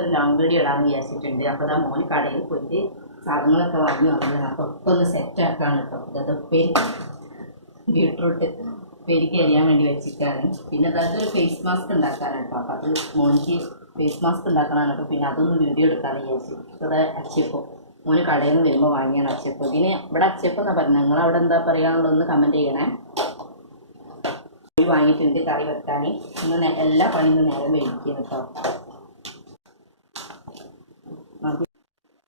ഒരു long video ഇടാന്ന് വിചാരിച്ചിട്ടുണ്ട്. അപ്പോൾ ആ മോന് കടയിൽ പോയിട്ട് സാധനങ്ങളൊക്കെ വാങ്ങി വന്നത്. അപ്പോൾ ഒക്കെ ഒന്ന് സെറ്റ് ആക്കാണ് കേട്ടോ ഇതത് ഉപ്പേരി ബീട്രൂട്ട് ഉപ്പേരിക്ക് അരിയാൻ വേണ്ടി വെച്ചിട്ടാണ്. പിന്നെ അതായത് ഒരു ഫേസ് മാസ്ക് ഉണ്ടാക്കാനാണ് കേട്ടോ അപ്പോൾ അത് മോനിക്ക് ഫേസ് മാസ്ക് ഉണ്ടാക്കണമാണ് അപ്പോൾ പിന്നെ അതൊന്ന് വീഡിയോ എടുക്കാമെന്ന് വിചാരിച്ചു. അത് അച്ചയപ്പം മോന് കടയിൽ നിന്ന് വരുമ്പോൾ വാങ്ങിയാണ് അച്ചയപ്പം ഇതിന് ഇവിടെ അച്ചപ്പം എന്നാ പറഞ്ഞത് നിങ്ങൾ അവിടെ എന്താ പറയാനുള്ളതെന്ന് കമന്റ് ചെയ്യണേ. വാങ്ങിയിട്ടുണ്ട് കറി വെക്കാൻ ഇന്ന് എല്ലാ പണിയും നേരം വൈകിക്കുന്നു കേട്ടോ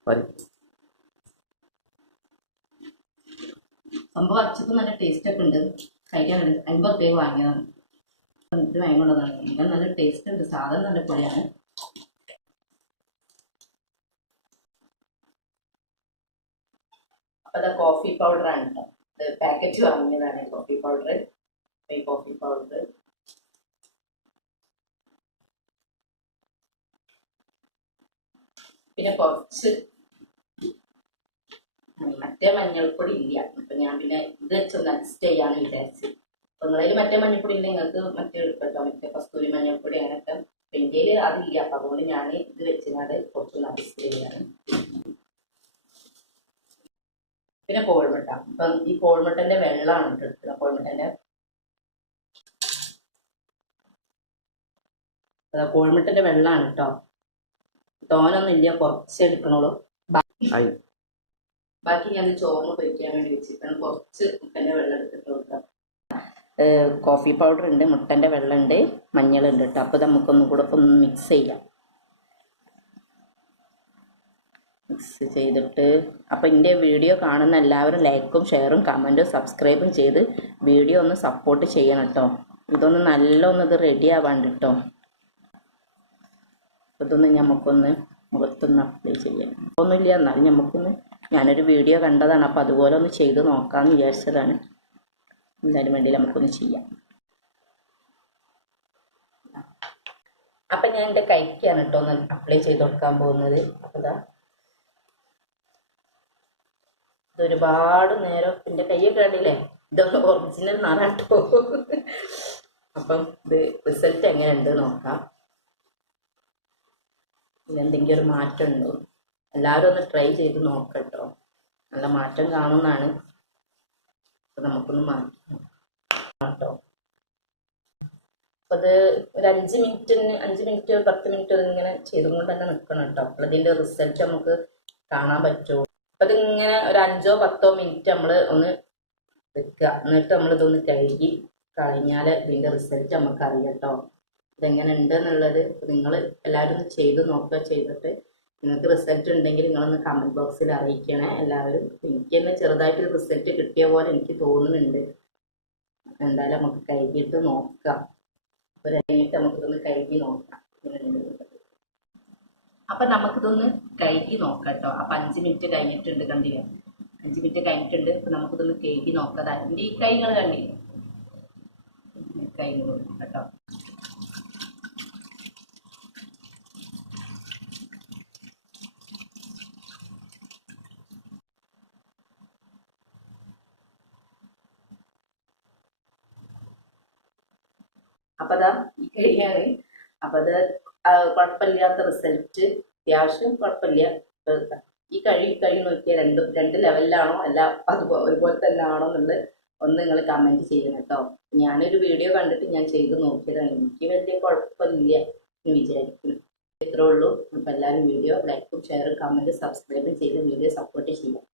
മതി സംഭവം അച്ചക്ക് നല്ല ടേസ്റ്റ് ഒക്കെ ഉണ്ട്. കഴിക്കാൻ അൻപത് പേര് വാങ്ങിയതാണ്. ഇത് വാങ്ങിക്കൊണ്ടതാണ് നല്ല ടേസ്റ്റ് ഉണ്ട്. സാധനം നല്ല പൊളിയാണ്. അപ്പൊ അത് കോഫി പൗഡർ ആണ് കേട്ടോ ഇത് പാക്കറ്റ് വാങ്ങിയതാണ് കോഫി പൗഡർ ഈ കോഫി പൗഡർ പിന്നെ കുറച്ച് മറ്റേ മഞ്ഞൾപ്പൊടി ഇല്ല. അപ്പൊ ഞാൻ പിന്നെ ഇത് വെച്ചൊന്ന് അഡ്ജസ്റ്റ് ചെയ്യാന്ന് വിചാരിച്ചു. അപ്പൊ നിങ്ങളിൽ മറ്റേ മഞ്ഞൾപ്പൊടി ഇല്ല? നിങ്ങൾക്ക് മറ്റേ എടുക്കട്ടോ. മറ്റേ കസ്തൂരി മഞ്ഞൾപ്പൊടി അങ്ങനത്തെ. അപ്പൊ ഇന്ത്യയിൽ അതില്ല അപ്പൊ അതുകൊണ്ട് ഞാൻ ഇത് വെച്ചിട്ട് കുറച്ചൊന്ന് അഡ്ജസ്റ്റ് ചെയ്യാണ് പിന്നെ കോൾമുട്ട ഇപ്പം ഈ കോൾമുട്ടന്റെ വെള്ളമാണ് എടുക്കുന്നത്. കോൾമുട്ടന്റെ അതാ കോൾമുട്ടന്റെ വെള്ളമാണ് കേട്ടോ തോനൊന്നും ഇല്ല. കുറച്ച് എടുക്കണുള്ളൂ. ബാക്കി ഞാൻ ചോറിന് പൊരിക്കാൻ വേണ്ടി വെച്ചിട്ടാണ് കുറച്ച് മുട്ടന്റെ വെള്ളം എടുത്തിട്ട് കൊടുക്കാം. കോഫി പൗഡർ ഉണ്ട് മുട്ടന്റെ വെള്ളം ഉണ്ട് മഞ്ഞളുണ്ട് കേട്ടോ. അപ്പോൾ നമുക്കൊന്നും കൂടെ ഒന്ന് മിക്സ് ചെയ്യാം. മിക്സ് ചെയ്തിട്ട് അപ്പോൾ എന്റെ വീഡിയോ കാണുന്ന എല്ലാവരും ലൈക്കും ഷെയറും കമന്റും സബ്സ്ക്രൈബും ചെയ്ത് വീഡിയോ ഒന്ന് സപ്പോർട്ട് ചെയ്യണം കേട്ടോ. ഇതൊന്ന് നല്ല ഒന്ന് ഇത് റെഡി ആവാണ്ട് കേട്ടോ. ഇതൊന്ന് നമുക്കൊന്ന് മുഖത്തൊന്ന് അപ്ലൈ ചെയ്യണം ഒന്നുമില്ല എന്നാലും നമുക്കൊന്ന് ഞാനൊരു വീഡിയോ കണ്ടതാണ് അപ്പോൾ അതുപോലെ ഒന്ന് ചെയ്ത് നോക്കാമെന്ന് വിചാരിച്ചതാണ്. എന്തായാലും വേണ്ടി നമുക്കൊന്ന് ചെയ്യാം. അപ്പം ഞാൻ എന്റെ കൈക്കാണ് കേട്ടോ ഒന്ന് അപ്ലൈ ചെയ്ത് കൊടുക്കാൻ പോകുന്നത്. അപ്പോൾ ഇതാ ഇതൊരുപാട് നേരം എന്റെ കൈയൊക്കെ കണ്ടില്ലേ? ഇതൊന്ന് ഒറിജിനൽ നാടാട്ടോ അപ്പം ഇത് റിസൾട്ട് എങ്ങനെയുണ്ട് നോക്കാം. ഇതിനെന്തെങ്കിലും ഒരു മാറ്റം ഉണ്ടോ എല്ലാവരും ഒന്ന് ട്രൈ ചെയ്ത് നോക്കട്ടോ. നല്ല മാറ്റം കാണുന്നതാണ് നമുക്കൊന്ന് മാറ്റാം കേട്ടോ അപ്പൊ അത് ഒരു അഞ്ച് മിനിറ്റിന് അഞ്ച് മിനിറ്റ് പത്ത് മിനിറ്റ് ഇങ്ങനെ ചെയ്തുകൊണ്ട് തന്നെ നിൽക്കണം കേട്ടോ അപ്പോൾ ഇതിന്റെ റിസൾട്ട് നമുക്ക് കാണാൻ പറ്റുമോ അപ്പൊ ഇതിങ്ങനെ ഒരു അഞ്ചോ പത്തോ മിനിറ്റ് നമ്മൾ ഒന്ന് വെക്കുക. എന്നിട്ട് നമ്മൾ ഇതൊന്ന് കഴുകി കഴിഞ്ഞാൽ ഇതിന്റെ റിസൾട്ട് നമുക്ക് അറിയാം കേട്ടോ ഇതെങ്ങനെ ഉണ്ട് എന്നുള്ളത് നിങ്ങൾ എല്ലാവരും ഒന്ന് ചെയ്ത് നോക്കുക. ചെയ്തിട്ട് നിങ്ങൾക്ക് റിസൾട്ട് ഉണ്ടെങ്കിൽ നിങ്ങളൊന്ന് കമന്റ് ബോക്സിൽ അറിയിക്കണേ. എല്ലാവരും എനിക്ക് തന്നെ ചെറുതായിട്ട് റിസൾട്ട് കിട്ടിയ പോലെ എനിക്ക് തോന്നുന്നുണ്ട്. എന്തായാലും നമുക്ക് കഴുകിയിട്ട് നോക്കാം. അപ്പോൾ കഴിഞ്ഞിട്ട് നമുക്കിതൊന്ന് കഴുകി നോക്കാം. അപ്പം നമുക്കിതൊന്ന് കഴുകി നോക്കാം കേട്ടോ. അപ്പൊ അഞ്ച് മിനിറ്റ് കഴിഞ്ഞിട്ടുണ്ട് കണ്ടില്ല? അഞ്ച് മിനിറ്റ് കഴിഞ്ഞിട്ടുണ്ട്. അപ്പൊ നമുക്കിതൊന്ന് കഴുകി നോക്കാം. അതിന്റെ ഈ കൈകൾ കണ്ടില്ല? കൈകൾ കേട്ടോ. അപ്പൊ അതാ ഈ കഴിയാണ് അപ്പൊ അത് കുഴപ്പമില്ലാത്ത റിസൾട്ട് അത്യാവശ്യം കുഴപ്പമില്ല. ഈ കഴി കഴി നോക്കിയാൽ രണ്ട് രണ്ട് ലെവലിലാണോ അല്ല അതുപോലെ ഒരുപോലെ തന്നെ ആണോ എന്നുള്ളത് ഒന്ന് നിങ്ങൾ കമന്റ് ചെയ്യണം കേട്ടോ. ഞാനൊരു വീഡിയോ കണ്ടിട്ട് ഞാൻ ചെയ്ത് നോക്കിയതാണ് എനിക്ക് വലിയ കുഴപ്പമില്ല എന്ന് വിചാരിക്കുന്നു. ഇത്രേ ഉള്ളൂ. അപ്പൊ എല്ലാവരും വീഡിയോ ലൈക്കും ഷെയറും കമന്റും സബ്സ്ക്രൈബും ചെയ്ത് വീഡിയോ സപ്പോർട്ട് ചെയ്യാം.